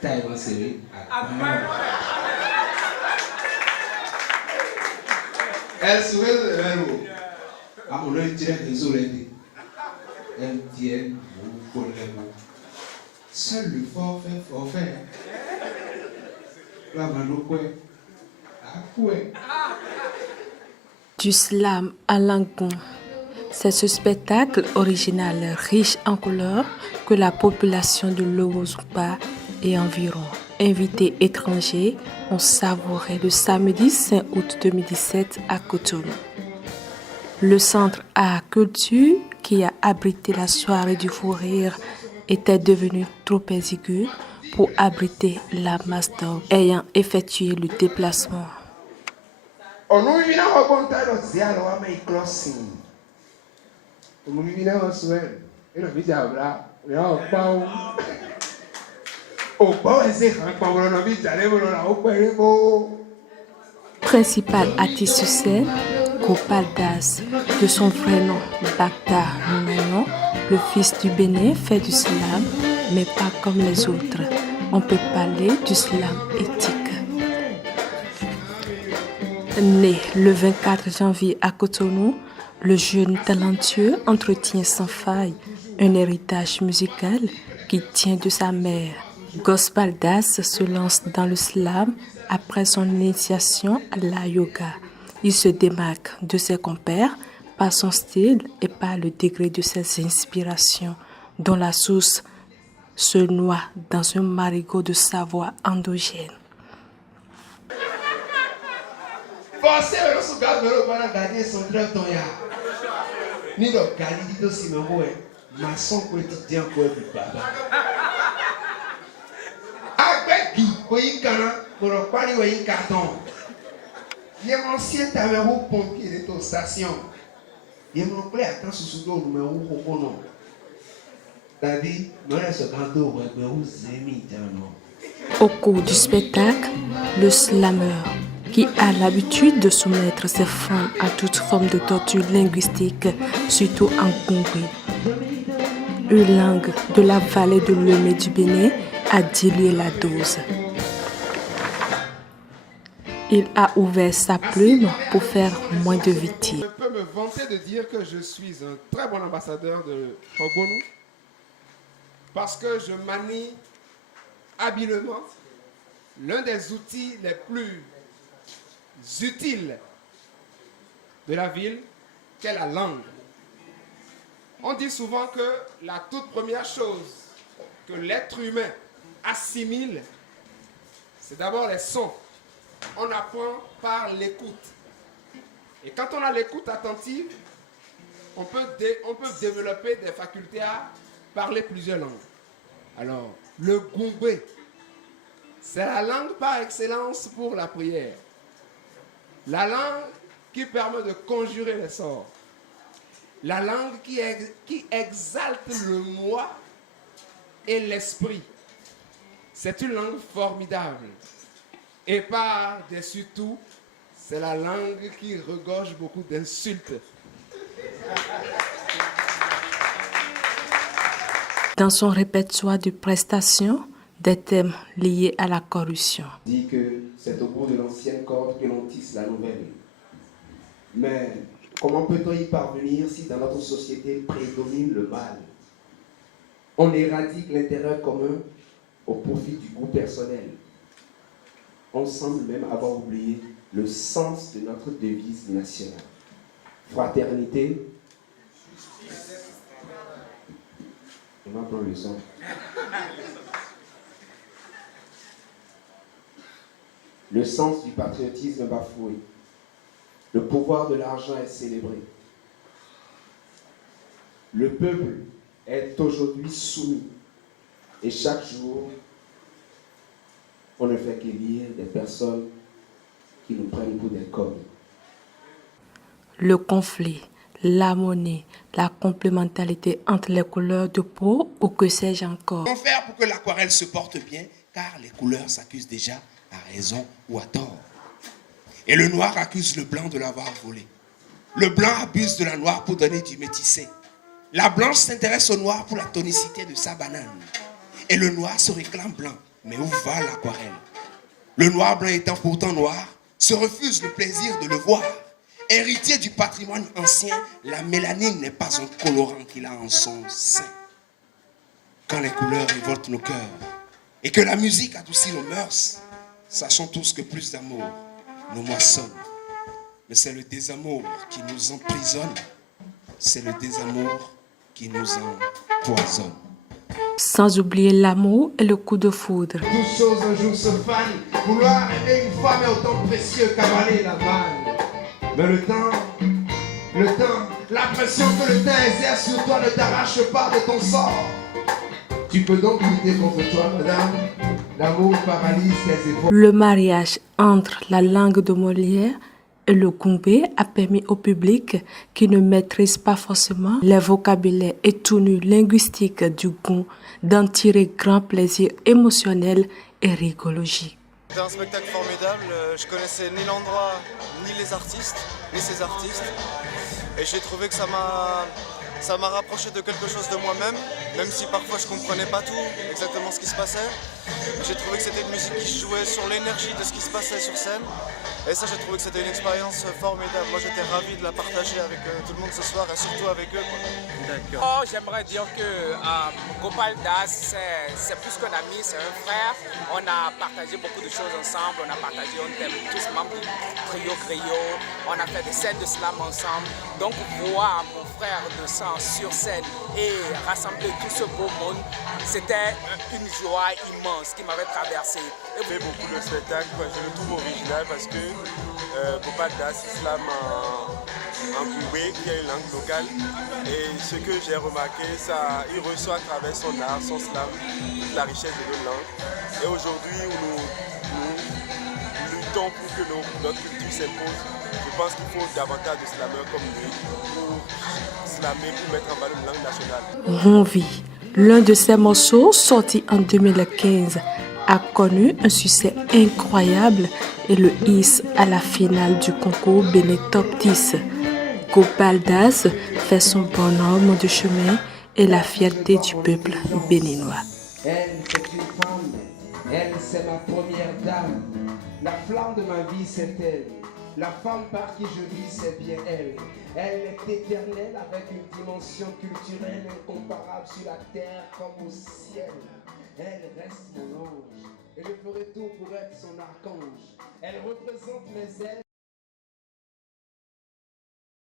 taille en série. Elle sourit de l'eau. À mon œil, tu es désolé. Elle tient pour les mots. Seul le forfait. La manoué. Du slam à Langon. C'est ce spectacle original riche en couleurs que la population de Lobo-Zoukpa et environ invités étrangers ont savouré le samedi 5 août 2017 à Cotonou. Le centre Art Culture qui a abrité la soirée du fou rire était devenu trop exigu pour abriter la masse d'hommes ayant effectué le déplacement. Principal artiste sur scène, Gopal Das, de son vrai nom Bagda Nounano, le fils du Bénin fait du slam, mais pas comme les autres. On peut parler du slam éthique. Né le 24 janvier à Cotonou, le jeune talentueux entretient sans faille un héritage musical qui tient de sa mère. Gopal Das se lance dans le slam après son initiation à la yoga. Il se démarque de ses compères par son style et par le degré de ses inspirations, dont la source se noie dans un marigot de savoir endogène. Au cours du spectacle, le slammer, qui a l'habitude de soumettre ses fans à toute forme de torture linguistique, surtout en Congolais, une langue de la vallée de Lomé du Bénin, a dilué la dose. Il a ouvert sa plume pour faire moins de victimes. Je peux me vanter de dire que je suis un très bon ambassadeur de Ogbonou parce que je manie habilement l'un des outils les plus utiles de la ville, qu'est la langue. On dit souvent que la toute première chose que l'être humain assimile, c'est d'abord les sons. On apprend par l'écoute. Et quand on a l'écoute attentive, on peut développer des facultés à parler plusieurs langues. Alors, le Gungwe, c'est la langue par excellence pour la prière. La langue qui permet de conjurer les sorts. La langue qui exalte le moi et l'esprit. C'est une langue formidable. Et par-dessus tout, c'est la langue qui regorge beaucoup d'insultes. Dans son répertoire de prestations, des thèmes liés à la corruption. Dit que c'est au bout de l'ancienne corde que l'on tisse la nouvelle. Mais comment peut-on y parvenir si dans notre société prédomine le mal? On éradique l'intérêt commun au profit du goût personnel. On semble même avoir oublié le sens de notre devise nationale. Fraternité. On va prendre le son. Le sens du patriotisme bafoué. Le pouvoir de l'argent est célébré. Le peuple est aujourd'hui soumis. Et chaque jour, on ne fait qu'élire des personnes qui nous prennent pour des connes. Le conflit, la monnaie, la complémentarité entre les couleurs de peau ou que sais-je encore. Comment faire pour que l'aquarelle se porte bien? Car les couleurs s'accusent déjà à raison ou à tort. Et le noir accuse le blanc de l'avoir volé. Le blanc abuse de la noire pour donner du métissé. La blanche s'intéresse au noir pour la tonicité de sa banane. Et le noir se réclame blanc Mais où va l'aquarelle? Le noir blanc étant pourtant noir, se refuse le plaisir de le voir. Héritier du patrimoine ancien, la mélanine n'est pas un colorant qu'il a en son sein. Quand les couleurs révoltent nos cœurs et que la musique adoucit nos mœurs, sachons tous que plus d'amour nous moissonne. Mais c'est le désamour qui nous emprisonne. C'est le désamour qui nous empoisonne. Sans oublier l'amour et le coup de foudre. Toute chose un jour se fanent. Vouloir aimer une femme est autant précieux qu'avaler la manne. Mais le temps, la pression que le temps exerce sur toi ne t'arrache pas de ton sort. Tu peux donc lutter contre toi, madame. L'amour paralyse tes efforts. Le mariage entre la langue de Molière et le goumbé a permis au public qui ne maîtrise pas forcément les vocabulaires et tenues linguistiques du goût d'en tirer grand plaisir émotionnel et rigologique. C'était un spectacle formidable, je connaissais ni l'endroit, ni les artistes, ni ces artistes. Et j'ai trouvé que ça m'a rapproché de quelque chose de moi-même, même si parfois je ne comprenais pas tout, exactement ce qui se passait. J'ai trouvé que c'était une musique qui jouait sur l'énergie de ce qui se passait sur scène. Et ça, j'ai trouvé que c'était une expérience formidable. Moi, j'étais ravi de la partager avec tout le monde ce soir et surtout avec eux. D'accord. Oh, j'aimerais dire que Gopal Das, c'est plus qu'un ami, c'est un frère. On a partagé beaucoup de choses ensemble. On était tous membres du trio créole. On a fait des scènes de slam ensemble. Donc, voir mon frère de sang sur scène et rassembler tout ce beau monde, c'était une joie immense qui m'avait traversé. J'aimais beaucoup le spectacle, je le trouve original parce que Gopal Das slam en Goumbé, qui est une langue locale. Et ce que j'ai remarqué, il reçoit à travers son art, son slam, toute la richesse de nos langues. Et aujourd'hui, nous luttons pour que notre culture s'impose. Je pense qu'il faut davantage de slameurs comme lui pour slammer, pour mettre en valeur une langue nationale. Ronvi, l'un de ses morceaux sorti en 2015, a connu un succès incroyable et le hisse à la finale du concours Béné Top 10. Gopal Das fait son bonhomme de chemin et la fierté du peuple béninois. Elle, c'est une femme. Elle, c'est ma première dame. La flamme de ma vie, c'est elle. La femme par qui je vis, c'est bien elle. Elle est éternelle avec une dimension culturelle incomparable sur la terre comme au ciel. Elle reste mon ange et je ferai tout pour être son archange. Elle représente mes ailes.